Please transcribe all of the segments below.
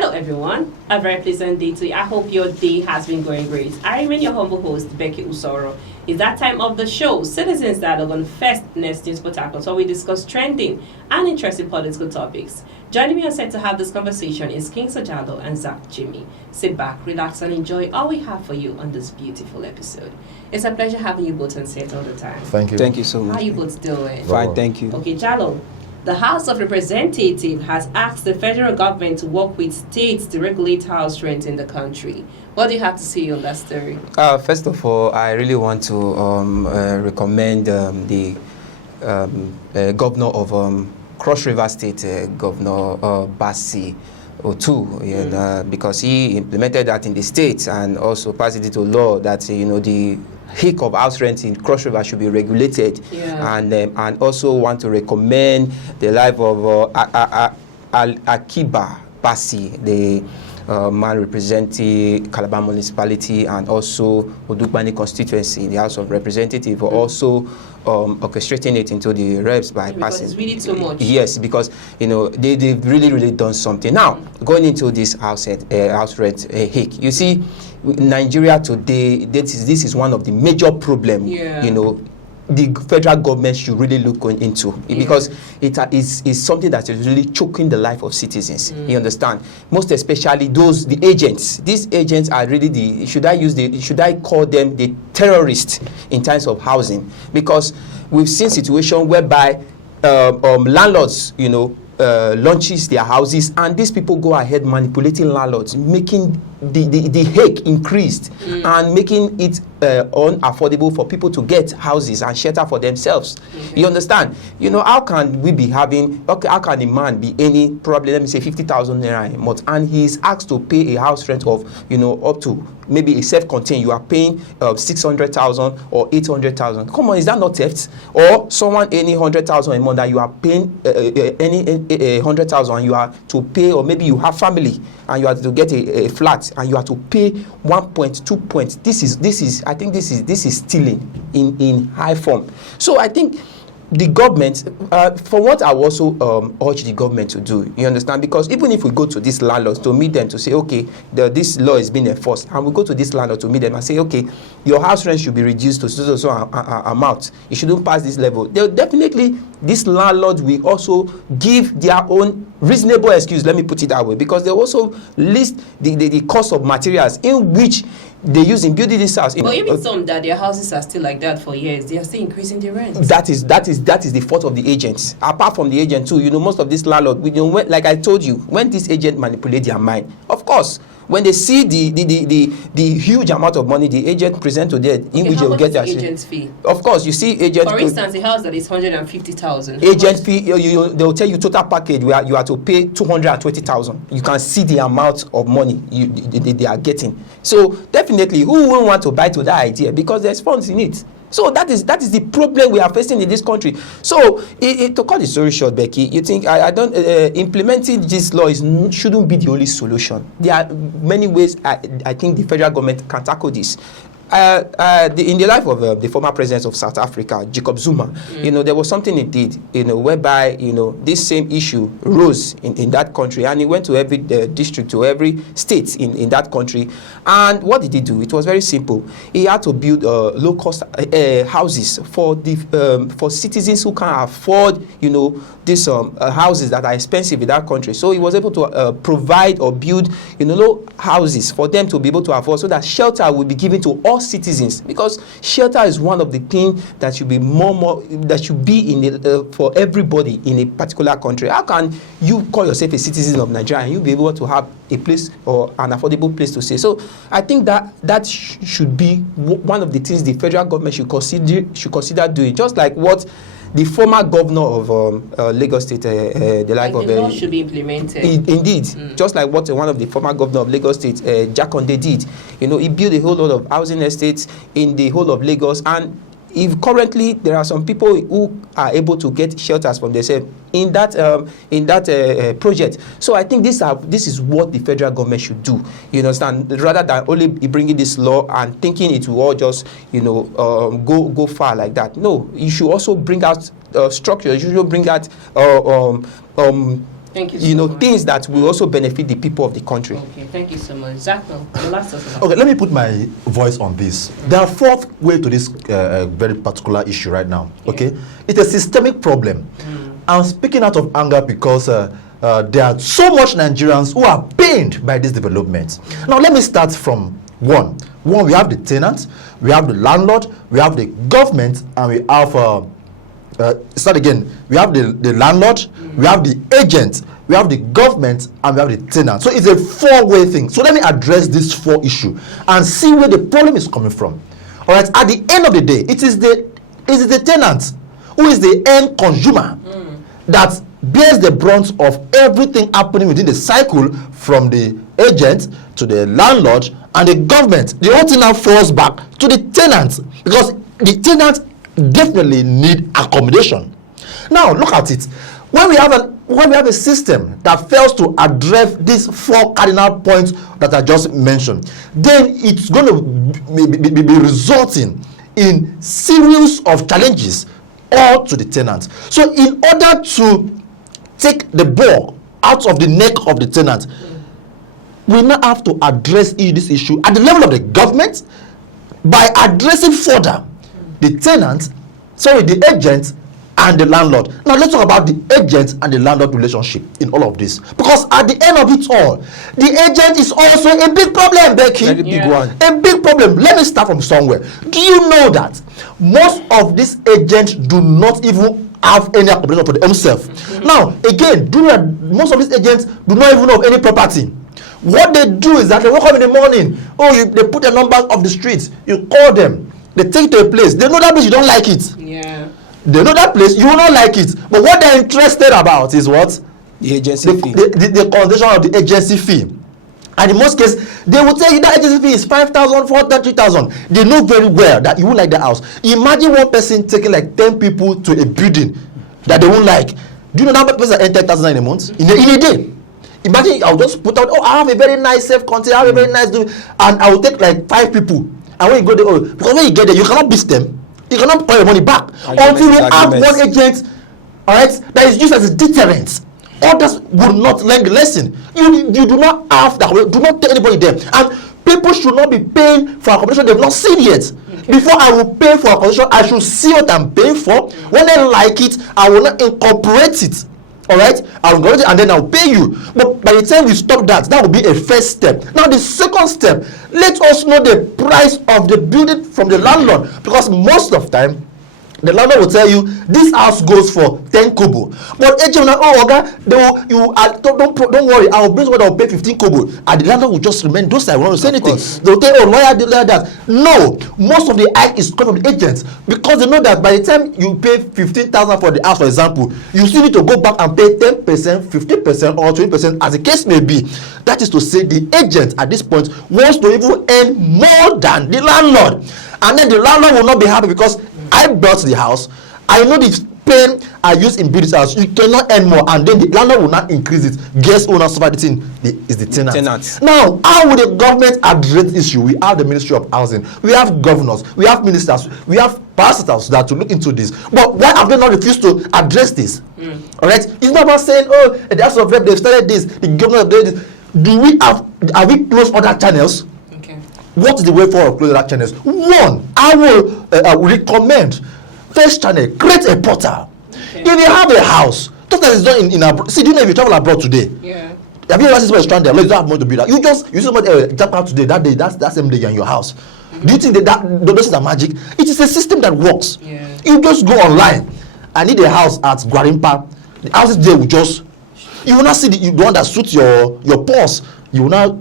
Hello everyone, a very pleasant day to you. I hope your day has been going great. I remain your humble host, Becky Usoro. It's that time of the show, Citizens Dialogue on First Next News Spectacle, where we discuss trending and interesting political topics. Joining me on set to have this conversation is King Sajalo and Zach Jimmy. Sit back, relax, and enjoy all we have for you on this beautiful episode. It's a pleasure having you both on set all the time. Thank you. Thank you so How much. are you both doing? Fine, thank you. Okay, Jalo. The House of Representatives has asked the federal government to work with states to regulate house rent in the country. What do you have to say on that story? First of all, I really want to recommend the governor of Cross River State, Governor Bassi Otu, because he implemented that in the state and also passed it into law that the hike of house rent in Cross River should be regulated, and also want to recommend the life of Akiba Bassi, the man representing Calabar municipality and also Odukbani constituency in the House of Representatives, for also orchestrating it into the reps by because passing. It's really too much. Yes, because they've really done something. Now, going into this house rent hike, you see, Nigeria today, this is one of the major problems. The federal government should really look into it, because it is something that is really choking the life of citizens. You understand? Most especially the agents. These agents are really should I call them the terrorists in terms of housing? Because we've seen situations whereby landlords, launches their houses, and these people go ahead manipulating landlords, making the hike increased and making it unaffordable for people to get houses and shelter for themselves. You understand? How can we be having, how can a man be any, probably let me say 50,000 naira a month, and he's asked to pay a house rent of up to maybe a self-contained, you are paying 600,000 or 800,000. Come on, is that not theft? Or someone any 100,000 a month that you are paying any 100,000 and you are to pay, or maybe you have family and you are to get a flat and you are to pay 1.2 points. This is stealing in high form. So I think the government, for what I also urge the government to do, you understand? Because even if we go to these landlords to meet them to say, okay, this law is being enforced, and we go to this landlord to meet them and say, okay, your house rent should be reduced to so amount. It shouldn't pass this level. They'll definitely, these landlords will also give their own reasonable excuse, let me put it that way, because they also list the cost of materials in which they use in building this house. But even some that their houses are still like that for years, they are still increasing the rent. That is the fault of the agents. Apart from the agent too, most of this landlord, like I told you, when this agent manipulate their mind, of course, when they see the huge amount of money the agent present to them, in which they will get their agent's fee. Of course, you see agent. For instance, a house that is 150,000. Agent fee, they will tell you total package where you are to pay 220,000. You can see the amount of money they are getting. So definitely, who won't want to buy to that idea? Because there's funds in it. So that is the problem we are facing in this country. So to cut the story short, Becky, you think I don't implementing this law shouldn't be the only solution. There are many ways I think the federal government can tackle this. In the life of the former president of South Africa, Jacob Zuma, there was something he did, whereby, this same issue rose in that country, and he went to every district, to every state in that country. And what did he do? It was very simple. He had to build low-cost houses for citizens who can afford, these houses that are expensive in that country. So he was able to provide or build, low houses for them to be able to afford, so that shelter will be given to all citizens, because shelter is one of the things that should be that should be in for everybody in a particular country. How can you call yourself a citizen of Nigeria and you be able to have a place or an affordable place to stay? So I think that should be one of the things the federal government should consider doing, just like what the former governor of Lagos State, the law should be implemented. Indeed, just like what one of the former governor of Lagos State, Jakonde, did. He built a whole lot of housing estates in the whole of Lagos, and if currently there are some people who are able to get shelters from themselves in that project. So I think this is what the federal government should do. You understand? Rather than only bringing this law and thinking it will all just go far like that. No, you should also bring out structure. You should bring out Thank you so much. Things that will also benefit the people of the country. Okay, thank you so much. Zachno, the last of Okay, let me put my voice on this. There are fourth way to this very particular issue right now. Okay, it's a systemic problem. I'm speaking out of anger because there are so much Nigerians who are pained by this development. Now, let me start from one. We have the tenant, we have the landlord, we have the government, and we have start again. We have the landlord, we have the agent, we have the government, and we have the tenant. So it's a four-way thing. So let me address this four issue and see where the problem is coming from. All right. At the end of the day, it is the tenant who is the end consumer that bears the brunt of everything happening within the cycle, from the agent to the landlord and the government. The whole thing now falls back to the tenant, because the tenant definitely need accommodation. Now look at it. When we have a system that fails to address these four cardinal points that I just mentioned, then it's going to be resulting in series of challenges all to the tenant. So in order to take the ball out of the neck of the tenant, we now have to address this issue at the level of the government by addressing further the tenant, the agent and the landlord. Now let's talk about the agent and the landlord relationship in all of this, because at the end of it all, the agent is also a big problem, Becky. Very big one. A big problem. Let me start from somewhere. Do you know that most of these agents do not even have any accommodation for themselves? Now again, do you know that most of these agents do not even know of any property? What they do is that they wake up in the morning, they put the numbers of the streets, you call them, they take you to a place, they know that place, you don't like it. Yeah. They know that place, you will not like it. But what they're interested about is what? The agency fee. The condition of the agency fee. And in most cases, they will tell you that agency fee is 5,000, 4,000, 3,000. They know very well that you will like the house. Imagine one person taking like 10 people to a building that they won't like. Do you know that person earn 10,000 in a month? In a day. Imagine I'll just put out, I have a very nice safe container, I have a very nice and I will take like 5 people. And when you go there, because when you get there, you cannot beat them. You cannot pay your money back until you have one agent, all right, that is used as a deterrent. Others will not learn the lesson. You do not have that. Do not take anybody there. And people should not be paying for accommodation they've not seen yet. Before I will pay for accommodation, I should see what I'm paying for. When I like it, I will not incorporate it. All right, I'll go and then I'll pay you. But by the time we stop that will be a first step. Now the second step, let us know the price of the building from the landlord, because most of the time the landlord will tell you this house goes for 10 kobo. But agent will don't worry, I'll bring someone that will pay 15 kobo. And the landlord will just remain docile, will not say anything. They'll tell lawyer that. No, most of the hike is coming from the agents, because they know that by the time you pay 15,000 for the house, for example, you still need to go back and pay 10%, 15%, or 20%, as the case may be. That is to say, the agent at this point wants to even earn more than the landlord. And then the landlord will not be happy, because I bought the house, I know the pain I use in building house, you cannot earn more, and then the landlord will not increase it. Guess who will not suffer the thing? Is the tenant. Now, how will the government address this issue? We have the Ministry of Housing, we have governors, we have ministers, we have pastors that to look into this. But why have they not refused to address this? All right, it's not about saying, the House of Rep, they've started this, the governor have done this. Are we close other channels? What is the way forward of closing that channels? One, I will recommend first channel, create a portal. If you have a house, just as it's done in abroad. See, do you know if you travel abroad today? Yeah. Have you ever seen somebody stranded? You don't have money to build that. You see somebody jump out today, that day, that same day you're in your house. Do you think that those are magic? It is a system that works. Yeah. You just go online. I need a house at Gwarimpa. The houses there will just, you will not see the one that suits your purse. You will not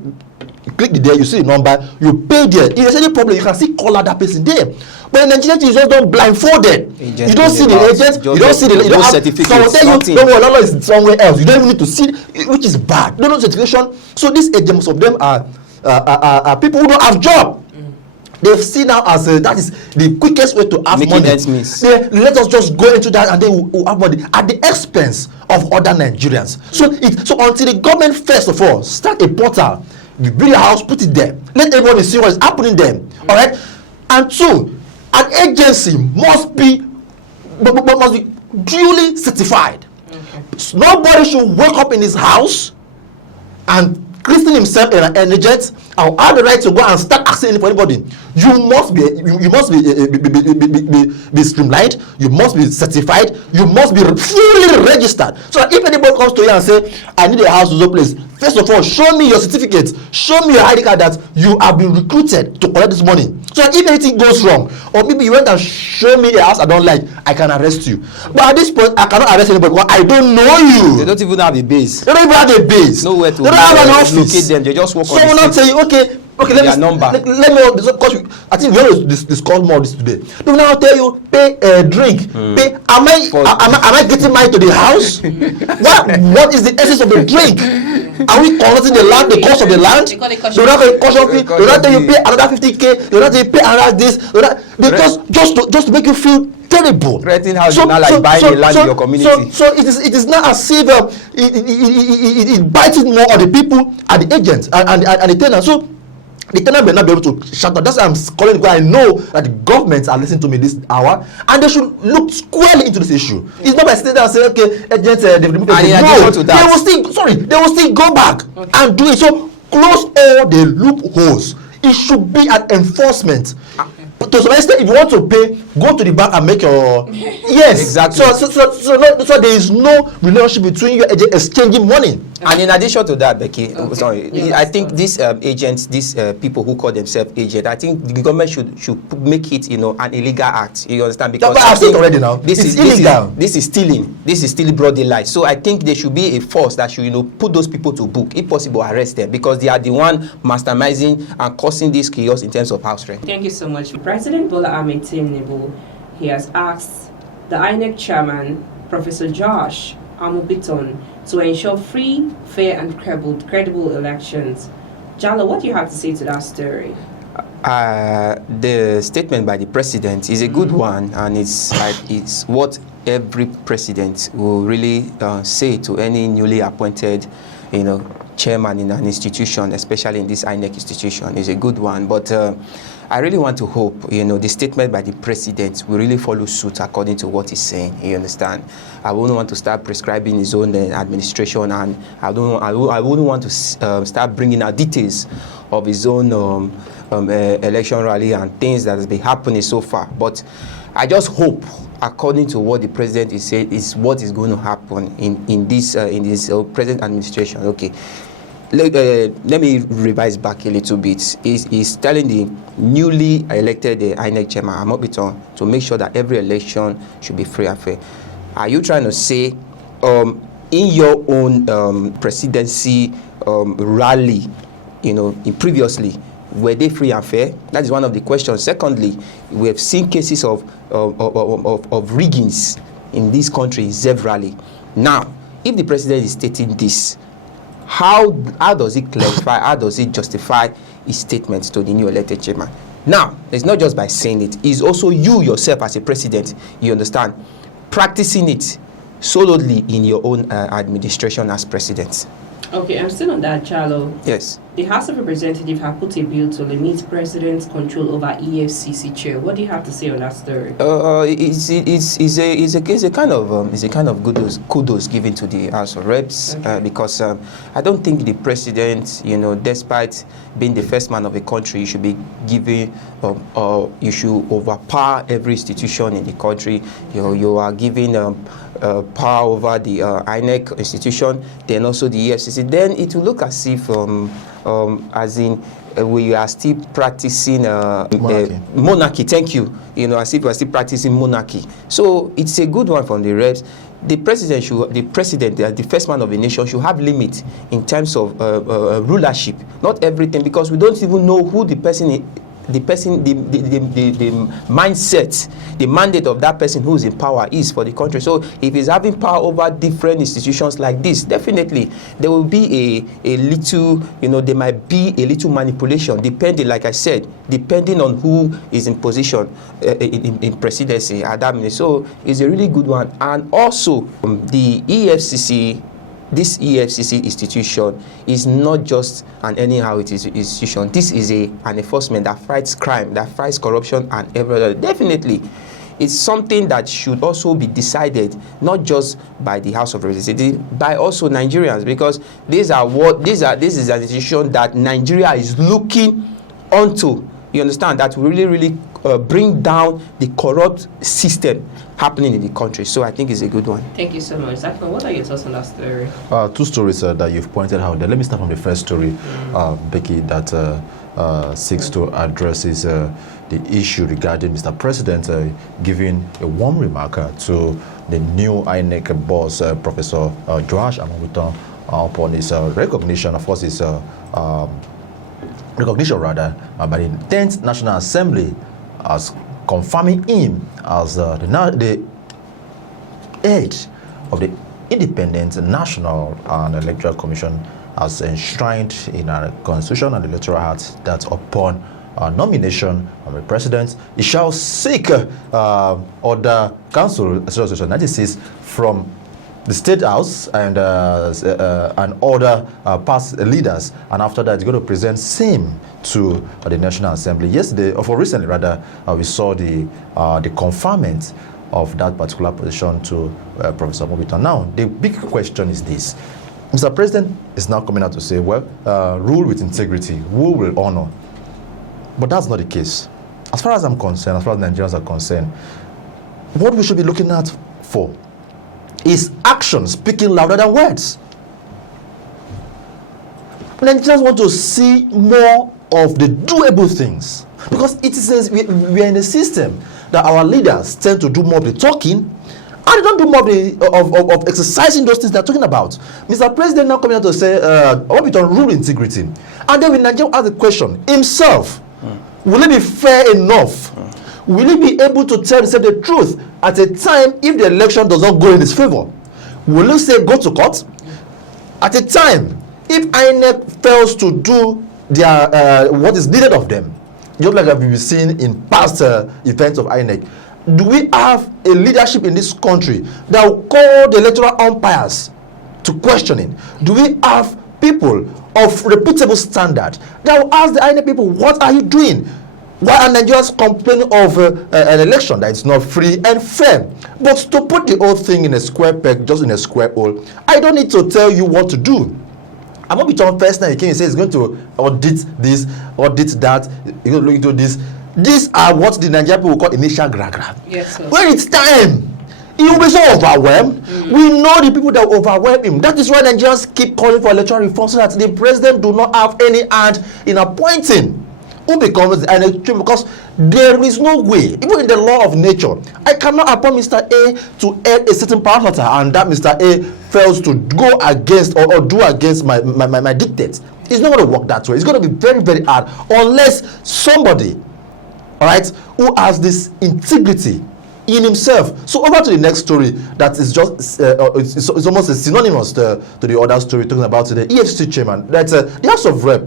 click there, you see the number, you pay there. If there's any problem, you can see call out that person there. But in Nigeria, you just don't blindfolded. You don't see the agent, you don't see the you don't have someone tell you, don't worry, Lolo is somewhere else. You don't even need to see, which is bad. You don't know certification. So these agents, most of them are people who don't have job. They've seen now as that is the quickest way to have money. Let us just go into that and they will have money at the expense of other Nigerians. So until the government first of all start a portal, you build a house, put it there. Let everybody see what is happening there. All right. And two, an agency must be duly certified. Nobody should wake up in his house and christen himself an agent and have the right to go and start asking for anybody. You must be streamlined. You must be certified. You must be fully registered. So that if anybody comes to you and say, I need a house to do place, first of all, show me your certificate, show me your ID card that you have been recruited to collect this money. So that if anything goes wrong, or maybe you went and show me a house I don't like, I can arrest you. But at this point, I cannot arrest anybody because I don't know you. They don't even have a base. They don't even have a base. Nowhere to they don't have an office. locate them. They just walk on the Someone will street. tell you, okay, let me because I think we always discuss more of this today. They will now tell you, pay a drink, pay. Am I getting mine to the house? What is the essence of the drink? Are we collecting the land, the cost of the land? They will not pay caution fee. They will not tell you pay another 50K. They will not tell you pay another this. They just to make you feel terrible. Renting house is not like buying a land in your community. So it is not as if it bites it more on the people and the agents and the tenants. So the tenant may not be able to shut down. That's why I'm calling it, because I know that the governments are listening to me this hour and they should look squarely into this issue. It's not by sitting there and saying, okay, agents, they've removed it. No, they will still go back and do it. So close all the loopholes. It should be an enforcement. But to some extent, if you want to pay, go to the bank and make your yes, exactly. So there is no relationship between your agent exchanging money. And in addition to that, Becky, I think these agents, these people who call themselves agents, I think the government should make it, an illegal act. You understand? Because I've said already now. It's illegal. This is stealing. This is still broad daylight. So I think there should be a force that should, put those people to book, if possible, arrest them, because they are the one masterminding and causing this chaos in terms of house rent. Thank you so much. President Bola Ahmed Tinubu, he has asked the INEC chairman, Professor Josh Amubiton, to ensure free, fair and credible elections. Jalo, what do you have to say to that story? The statement by the president is a good one, and it's what every president will really say to any newly appointed, chairman in an institution, especially in this INEC institution. Is a good one. But I really want to hope, the statement by the president will really follow suit according to what he's saying. You understand? I wouldn't want to start prescribing his own administration, and I wouldn't want to start bringing out details of his own election rally and things that has been happening so far. But I just hope, according to what the president is saying, is what is going to happen in this present administration. Okay. Let me revise back a little bit. He's telling the newly elected INEC chairman, Amobiton, to make sure that every election should be free and fair. Are you trying to say, in your own presidency rally, in previously, were they free and fair? That is one of the questions. Secondly, we have seen cases of riggings in this country, ZEV rally. Now, if the president is stating this, how does he clarify, how does he justify his statements to the new elected chairman? Now, it's not just by saying it, it's also you yourself as a president, you understand, practicing it solidly in your own administration as president. Okay, I'm still on that, Charlo. Yes. The House of Representatives have put a bill to limit president's control over EFCC chair. What do you have to say on that story? It's a kind of kudos given to the House of Reps, okay. Because I don't think the president, despite being the first man of the country, you should be giving you should overpower every institution in the country. You are giving power over the INEC institution, then also the EFCC. Then it will look as if as in we are still practicing monarchy. Thank you. As if we are still practicing monarchy. So it's a good one from the reps. The president, the first man of the nation, should have limit in terms of rulership. Not everything, because we don't even know who the person is. The mindset, the mandate of that person who is in power is for the country. So if he's having power over different institutions like this, definitely there will be a little, there might be a little manipulation, depending, like I said, depending on who is in position in presidency at that minute. So it's a really good one. And also the EFCC. This EFCC institution is not just an anyhow institution. This is an enforcement that fights crime, that fights corruption, and everything. Definitely, it's something that should also be decided not just by the House of Representatives, by also Nigerians, because this is an institution that Nigeria is looking onto. You understand, that will really bring down the corrupt system happening in the country. So I think it's a good one. Thank you so much. Zakon, what are your thoughts on that story? Two stories that you've pointed out there. Let me start from the first story, Becky, that seeks to addresses the issue regarding Mr. President giving a warm remark to the new INEC boss, Professor Joash Amogutan, upon his recognition, of course, his recognition rather, by the 10th National Assembly as confirming him as the head of the Independent National and Electoral Commission, as enshrined in our Constitution and Electoral Act, that upon nomination of the President, he shall seek order council 96 from the State House and other past leaders, and after that, he's going to present same to the National Assembly. Yesterday, or recently rather, we saw the conferment of that particular position to Professor Amogutan. Now, the big question is this: Mr. President is now coming out to say, well, rule with integrity, who will honor? But that's not the case. As far as I'm concerned, as far as Nigerians are concerned, what we should be looking at for is action speaking louder than words. Nigerians want to see more of the doable things, because it is we are in a system that our leaders tend to do more of the talking, and they don't do more of exercising those things they're talking about. Mr. President now coming out to say, what we on rule integrity, and then when Nigeria ask the question himself, will it be fair enough? Will he be able to tell the truth at a time if the election does not go in his favor? Will he say go to court? At a time if INEC fails to do their what is needed of them, just like I've been seeing in past events of INEC, do we have a leadership in this country that will call the electoral umpires to questioning? Do we have people of reputable standard that will ask the INEC people, what are you doing? Why are Nigerians complaining of an election that is not free and fair? But to put the whole thing in a square peg, just in a square hole, I don't need to tell you what to do. I'm not be told first time he came and says he's going to audit this, audit that, he's going to look into this. These are what the Nigerian people call initial gra-gra. Yes, sir. When it's time, he will be so overwhelmed. We know the people that will overwhelm him. That is why Nigerians keep calling for electoral reform, so that the president do not have any hand in appointing who becomes the INEC, because there is no way, even in the law of nature, I cannot appoint Mr. A to add a certain parameter, and that Mr. A fails to go against or do against my dictates. It's not going to work that way. It's going to be very, very hard unless somebody, all right, who has this integrity in himself. So over to the next story that is just it's almost synonymous to the other story, talking about the EFCC chairman. That's the House of Rep.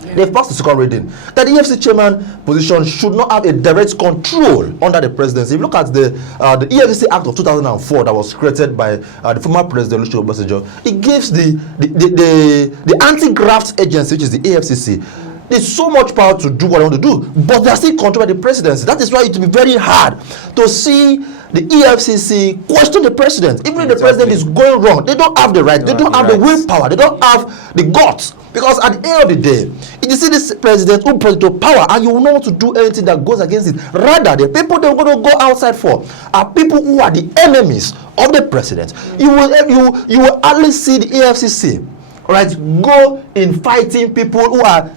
They've passed the second reading that the EFCC chairman position should not have a direct control under the presidency. If you look at the EFCC Act of 2004 that was created by the former president Olusegun Obasanjo, it gives the anti-graft agency, which is the EFCC, there's so much power to do what they want to do, but they are still controlled by the presidency. That is why it will be very hard to see the EFCC question the president. Even if the president is going wrong, they don't have the right, they don't have the willpower, they don't have the guts. Because at the end of the day, if you see this president who brings to power and you will not want to do anything that goes against it, rather the people they're going to go outside for are people who are the enemies of the president. You will hardly see the EFCC, right, go in fighting people who are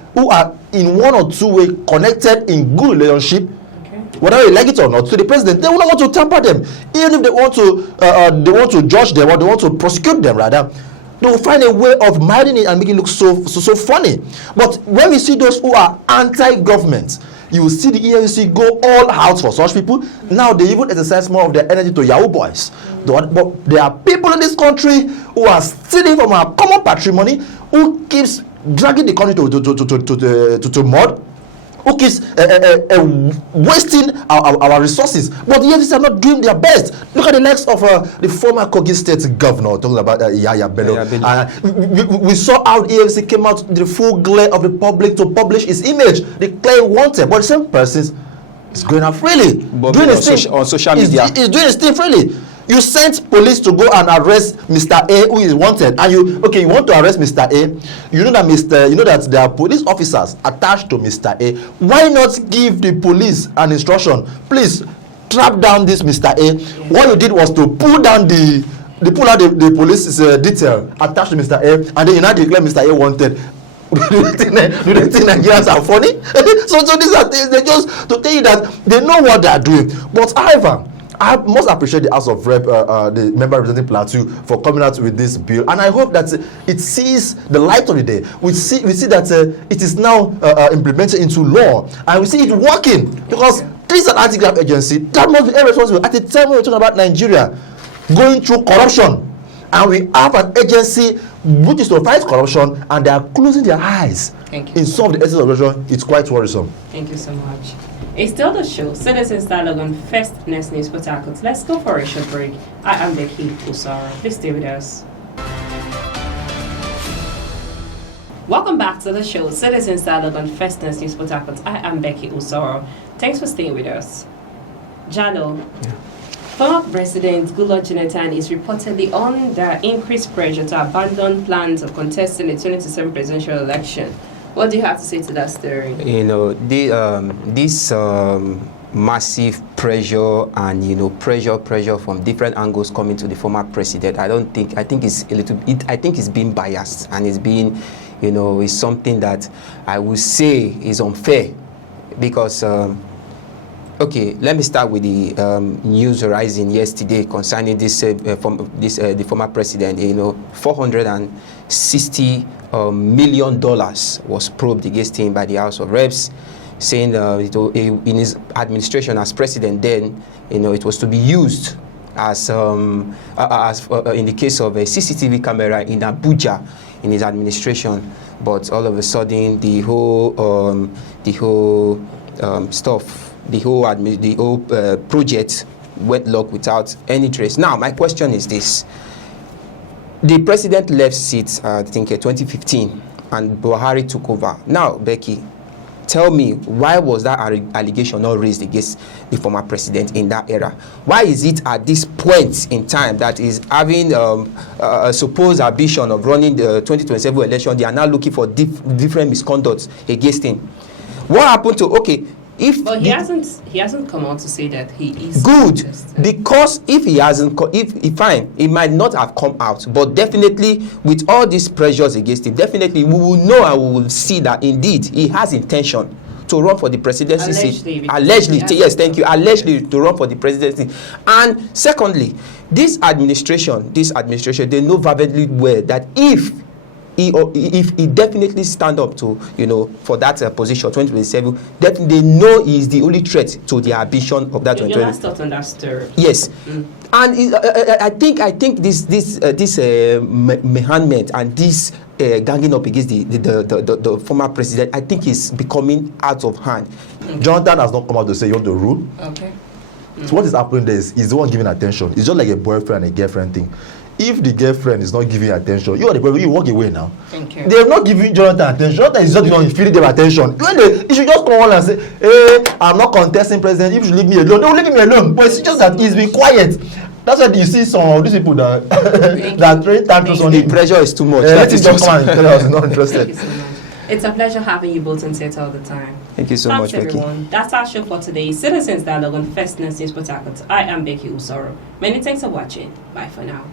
in one or two way connected in good relationship, whether you like it or not, to the president. They will not want to tamper them, even if they want to judge them or they want to prosecute them. Rather, they will find a way of hiding it and making it look so funny. But when we see those who are anti-government, you will see the EFCC go all out for such people. Now they even exercise more of their energy to Yahoo boys. But there are people in this country who are stealing from our common patrimony, who keeps dragging the country to mud, who keeps wasting our resources. But the EFCC are not doing their best. Look at the likes of the former Kogi State governor, talking about Yaya Bello. We saw how the EFCC came out in the full glare of the public to publish his image, declaring wanted. But the same persons He's going out freely. But doing on his thing. on social media. He's doing his thing freely. You sent police to go and arrest Mr. A, who is wanted, and you want to arrest Mr. A. You know that there are police officers attached to Mr. A. Why not give the police an instruction? Please trap down this Mr. A. What you did was to pull out the police detail attached to Mr. A, and then you now declare Mr. A wanted. Do they think Nigerians are funny? so these are things they just to tell you that they know what they are doing. But however, I must appreciate the House of Rep, the member representing Plateau, for coming out with this bill, and I hope that it sees the light of the day. We see that it is now implemented into law, and we see it working, because this is an anti-graft agency that must be irresponsible at the time when we're talking about Nigeria going through corruption, and we have an agency which is to fight corruption, and they are closing their eyes in some of the essence of corruption. It's quite worrisome. Thank you so much. It's still the show, Citizens Dialogue on First Next News Port Harcourt. Let's go for a short break. I am Becky Usoro. Please stay with us. Welcome back to the show, Citizens Dialogue on First Next News Port Harcourt. I am Becky Usoro. Thanks for staying with us. Jalo. Yeah. Former President Goodluck Jonathan is reportedly under increased pressure to abandon plans of contesting the 2027 presidential election. What do you have to say to that story? This massive pressure and pressure from different angles coming to the former president. I think it's being biased, and it's being, is something that I would say is unfair, because. Okay, let me start with the news rising yesterday concerning the former president. $460 million was probed against him by the House of Reps, saying in his administration as president then, it was to be used as in the case of a CCTV camera in Abuja in his administration. But all of a sudden, the whole stuff. The whole project went lock without any trace. Now, my question is this. The president left seat, I think, 2015, and Buhari took over. Now, Becky, tell me, why was that allegation not raised against the former president in that era? Why is it at this point in time that is having a supposed ambition of running the 2027 election, they are now looking for different misconducts against him? What happened to, but he hasn't come out to say that he is good, contested. because if he hasn't, fine, he might not have come out, but definitely with all these pressures against him, definitely we will know and we will see that indeed he has intention to run for the presidency. Allegedly, yes, thank you. Allegedly to run for the presidency. And secondly, this administration, they know vividly well that if he definitely stand up to, for that position 2027, that they know he is the only threat to the ambition of that. Your last thought on that story. Yes, and I think this manhunt and this ganging up against the former president, I think is becoming out of hand. Jonathan has not come out to say you want to rule. Okay. So what is happening there is the one giving attention. It's just like a boyfriend and a girlfriend thing. If the girlfriend is not giving attention, you are the boyfriend, you walk away now. Thank you. They are not giving Jonathan attention. Jonathan is just feeding them attention. You should just come on and say, hey, I'm not contesting president. You should leave me alone. They will leave me alone. But it's just that he's been quiet. That's why you see some of these people that that train tantrums on the pressure is too much. Let just come and tell us not interested. Thank you so much. It's a pleasure having you both on set all the time. Thank you so much, Becky. Everyone. That's our show for today. Citizens Dialogue on First News Port Harcourt. I am Becky Usoro. Many thanks for watching. Bye for now.